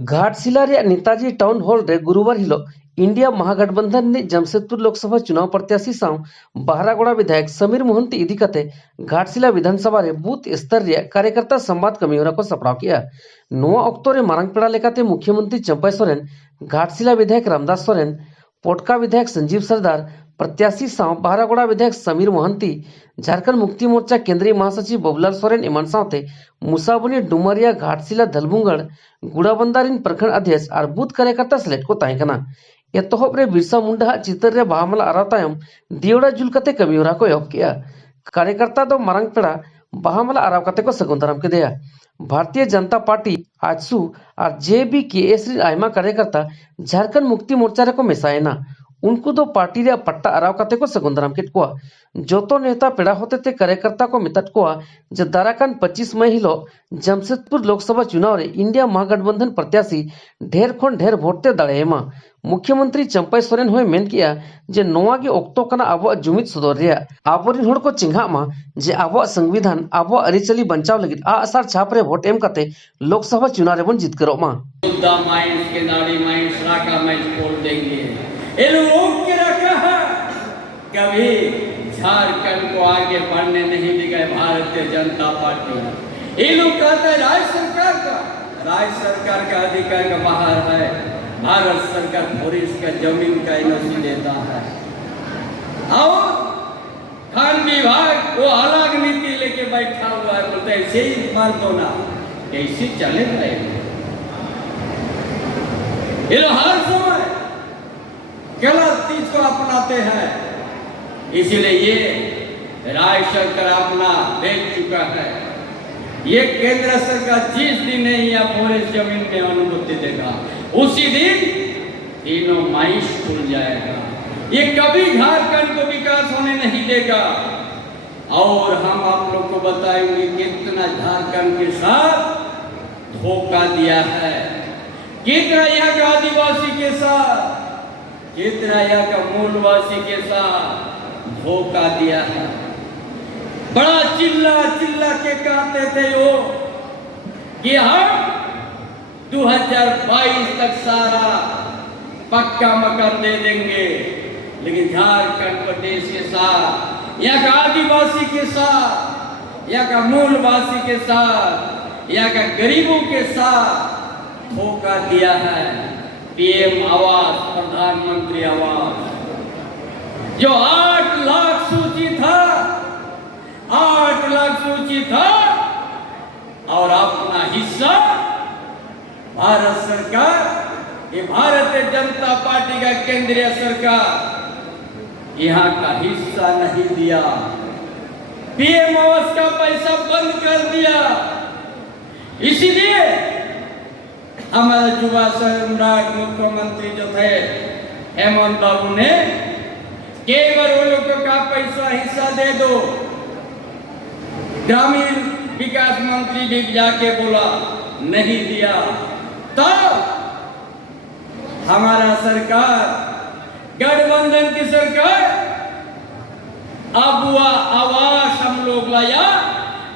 घाटशिला रे Netaji town hall रे गुरुवार हिलोग इंडिया महागठबंधन ने जमशेदपुर लोकसभा चुनाव प्रत्याशी साव बहरागोड़ा विधायक समीर मोहंती इदी कते घाटशिला विधानसभा रे बूथ स्तर रे कार्यकर्ता संवाद कमियोरा को सपड़ाव किया। नोआ अक्तो रे मारांग पेड़ा लेकाते मुख्यमंत्री चंपाई सोरेन, घाटशिला विधायक रामदास सोरेन, पोटका विधायक संजीव सरदार, प्रत्याशी साव बहरागोड़ा विधायक समीर मोहंती, झारखंड मुक्ति मोर्चा केंद्रीय महासचिव बबुलाल सोरेन एमन साथे मुसाबनी डुमरिया घाटशिला धलबुंगड़ गुड़ाबंदारिन प्रखंड अध्यक्ष और बूथ कार्यकर्ता सेलेक्ट को ताहें एतहब रे बिरसा मुंडा चितर रे बाहामाला आराव तायम दियोड़ा जुल कते कमियोरा को एहब किया। कार्यकर्ता दो मारांग पेड़ा बाहामाला आराव कते को सगुन दाराम केदेया। भारतीय जनता पार्टी आजसू और JBKS रे आयमा कार्यकर्ता झारखंड मुक्ति मोर्चा रे को मेसायना उनको दो पार्टी रे पट्टा आराव कते को सगुन दाराम केट कोआ। जोतो नेता पेड़ा होते ते कार्यकर्ता को मितट कोआ जे दाराकान 25 मई हिलो जमशेदपुर लोकसभा चुनाव रे इंडिया महागठबंधन प्रत्याशी ढेर खन ढेर भोटते दाड़ेमा। मुख्यमंत्री चंपाई सोरेन होय मेन किया जे नोआ गे ओक्तो कना आबो जुमिद सदर रे आबोरिन होड़ को चिंघामा जे आबो संविधान आबो अरिचली बंचाव लगित आ आसार छाप रे भोट एम कते लोकसभा चुनाव रे बन जितकरोमा। युद्धा माइंस के नाड़ी माइंस राका माइंस खोल देंगे। ये लोग रोक के रखा है, कभी झारखंड को आगे बढ़ने नहीं देगा भारतीय जनता पार्टी। ये लोग कहते हैं राज्य सरकार का अधिकार का बाहर है, भारत सरकार फॉरेस्ट का जमीन का एनओसी देता है और खान विभाग वो अलग नीति लेके बैठा हुआ है। बोलते ऐसे ही मार दो ना, कैसे चले रहेंगे ये लोग हर समय गलत चीज को अपनाते हैं। इसलिए ये राज्य सरकार अपना देख चुका है। ये केंद्र सरकार जिस दिन या फॉरेस्ट जमीन में अनुमति देगा उसी दिन तीनों माइंस खुल जाएगा। ये कभी झारखंड को विकास होने नहीं देगा। और हम आप लोग को बताएंगे कितना झारखंड के साथ धोखा दिया है, कितना यहाँ के आदिवासी के साथ, कितना यहाँ का मूलवासी के साथ धोखा दिया है। बड़ा चिल्ला चिल्ला के कहते थे वो कि हम 2022 तक सारा पक्का मकान दे देंगे, लेकिन झारखंड प्रदेश के साथ, यहाँ का आदिवासी के साथ, यहाँ का मूलवासी के साथ, यहाँ का गरीबों के साथ धोखा दिया है। PM आवास, प्रधानमंत्री आवास जो 8 लाख सूची था, 8 लाख सूची था और अपना हिस्सा भारत सरकार, ये भारतीय जनता पार्टी का केंद्रीय सरकार यहाँ का हिस्सा नहीं दिया। PM आवास का पैसा बंद कर दिया। इसीलिए हमारे युवा सम्राट मुख्यमंत्री जो थे हेमंत बाबू ने केवल वो लोगों का पैसा हिस्सा दे दो। ग्रामीण विकास मंत्री भी जाके बोला, नहीं दिया। तब हमारा सरकार, गठबंधन की सरकार अब आवास हम लोग लाया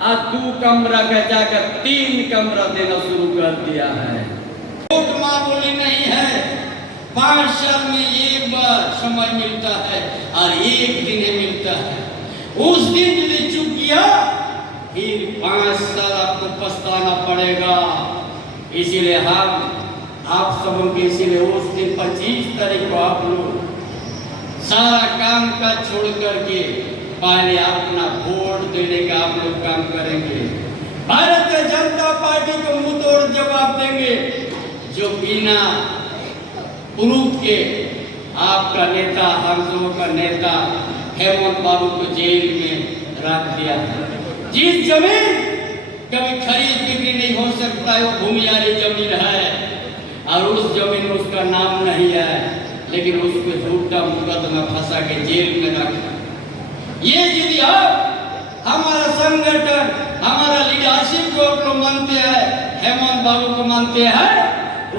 और 2 कमरा का जाकर 3 कमरा देना शुरू कर दिया है। वोट मामूली नहीं है, 5 साल में एक बार समय मिलता है और एक दिन मिलता है। उस दिन यदि चूक गया फिर 5 साल आपको पछताना पड़ेगा। इसीलिए हम आप सबों के इसीलिए उस दिन 25 तारीख को आप लोग सारा काम का छोड़ करके पहले अपना वोट देने का आप लोग काम करेंगे। भारतीय जनता पार्टी को मुंह तोड़ जवाब देंगे जो बिना प्रूफ के आपका नेता, हम सबों का नेता हेमंत बाबू को जेल में रख दिया था। जिस जमीन कभी खरीद बिक्री नहीं हो सकता है वो भूमियारी जमीन है और उस जमीन में उसका नाम नहीं है, लेकिन उसको झूठा मुकदमा फंसा के जेल में रखा। ये यदि आप हमारा संगठन, हमारा लीडरशिप को आप लोग मानते हैं, हेमंत बाबू को मानते हैं,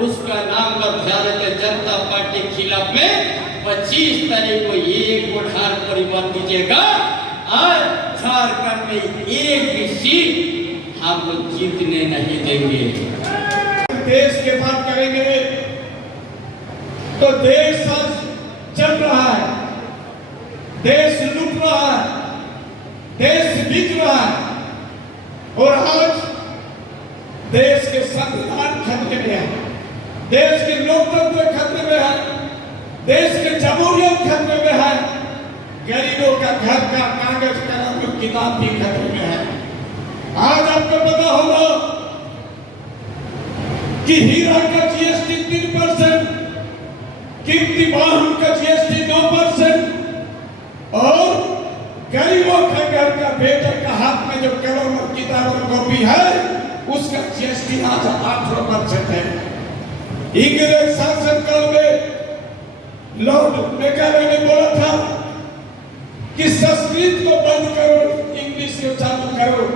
उसका नाम पर भारतीय जनता पार्टी के खिलाफ में 25 तारीख को एक वोट परिवार दीजिएगा और झारखंड में एक भी सीट हम लोग जीतने नहीं देंगे। देश की बात करेंगे तो देश आज चल रहा है, देश लूट रहा है, देश बिक रहा है और आज देश के संविधान खतरे में है, देश के लोकतंत्र खतरे में है, देश के जमहूरियत खतरे में है, गरीबों का घर का कागज कलम और किताब भी खतरे में है। आज आपको पता होगा कि हीरा का जीएसटी 3%, कीमती वाहन का जीएसटी 9% और गरीबों के घर का बेटे का हाथ में जो कलम और किताब और कॉपी है उसका जीएसटी आज 8% है। इंग्रेज शासन काल में लॉर्ड मेकाले ने बोला था कि संस्कृत को बंद करो, इंग्लिश को चालू करो।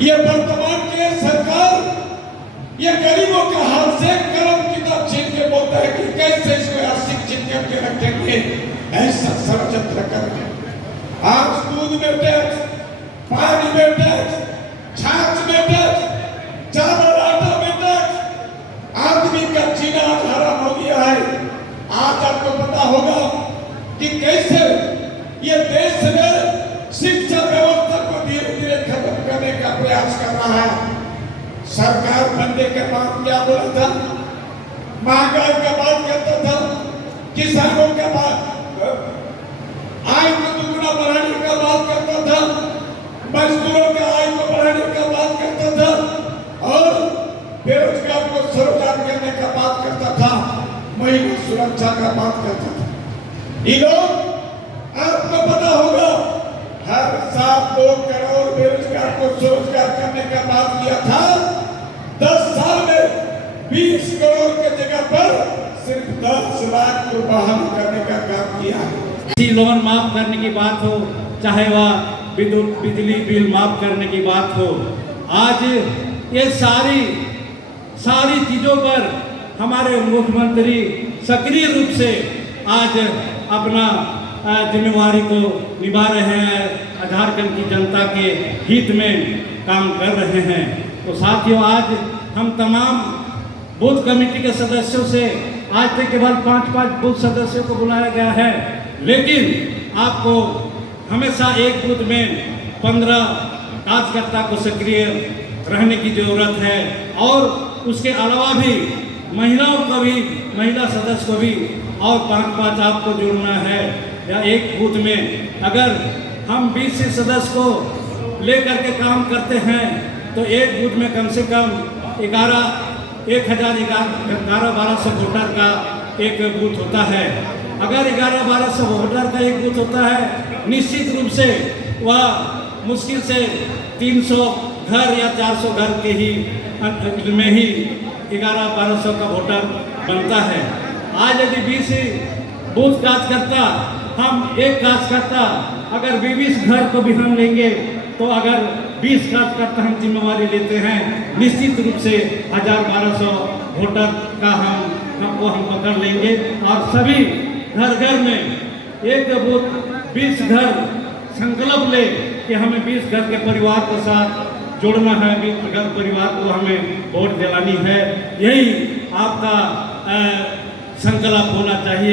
ये वर्तमान के सरकार ये गरीबों के हाथ से कलम किताब छीन के बोलता है कि कैसे इसको अशिक्षित करके रखेंगे, ऐसा षड्यंत्र करके। आज दूध में टैक्स, पानी में टैक्स, छाछ में टैक्स, चावल आटा में टैक्स, आदमी का जीना हराम हो गया है। आज आपको पता होगा कि कैसे ये देश में शिक्षा व्यवस्था को धीरे धीरे खत्म करने का प्रयास कर रहा है। सरकार बनने के बाद क्या बोला था? महंगाई का बात करता था, किसानों का बात, आय को दुगुना बढ़ाने का बात करता था, मजदूरों के आय को बढ़ाने का बात करता था और बेरोजगार को स्वरोजगार करने का बात करता था, महिला सुरक्षा का बात करता था। ये लोग आपको पता होगा हर साल 2 करोड़ बेरोजगार को स्वरोजगार करने का बात किया था। 10 साल में 20 करोड़ के जगह पर सिर्फ 10 लाख को बहाल करने का काम किया है। लोन माफ करने की बात हो, चाहे वह विद्युत बिजली बिल माफ करने की बात हो, आज ये सारी चीजों पर हमारे मुख्यमंत्री सक्रिय रूप से आज अपना जिम्मेवारी को निभा रहे हैं, झारखंड की जनता के हित में काम कर रहे हैं। तो साथियों, आज हम तमाम बूथ कमेटी के सदस्यों से आज तक केवल 5 बूथ सदस्यों को बुलाया गया है, लेकिन आपको हमेशा एक बूथ में 15 कार्यकर्ता को सक्रिय रहने की जरूरत है और उसके अलावा भी महिलाओं को भी, महिला सदस्य को भी और 5 आपको जोड़ना है। या एक बूथ में अगर हम 20 सदस्य को लेकर के काम करते हैं तो एक बूथ में कम से कम 1100-1200 वोटर का एक बूथ होता है। अगर 1100-1200 वोटर का एक बूथ होता है, निश्चित रूप से वह मुश्किल से 300 घर या 400 घर के ही में ही 1100-1200 का वोटर बनता है। आज यदि 20 बूथ कार्यकर्ता, हम एक कार्यकर्ता अगर 20 घर को भी हम लेंगे तो अगर 20 कार्यकर्ता हम जिम्मेवारी लेते हैं, निश्चित रूप से 1000-1200 वोटर का हम पकड़ लेंगे और सभी घर में एक बूथ 20 घर संकल्प ले कि हमें 20 घर के परिवार के साथ जोड़ना है, 20 घर परिवार को हमें वोट दिलानी है। यही आपका संकल्प होना चाहिए।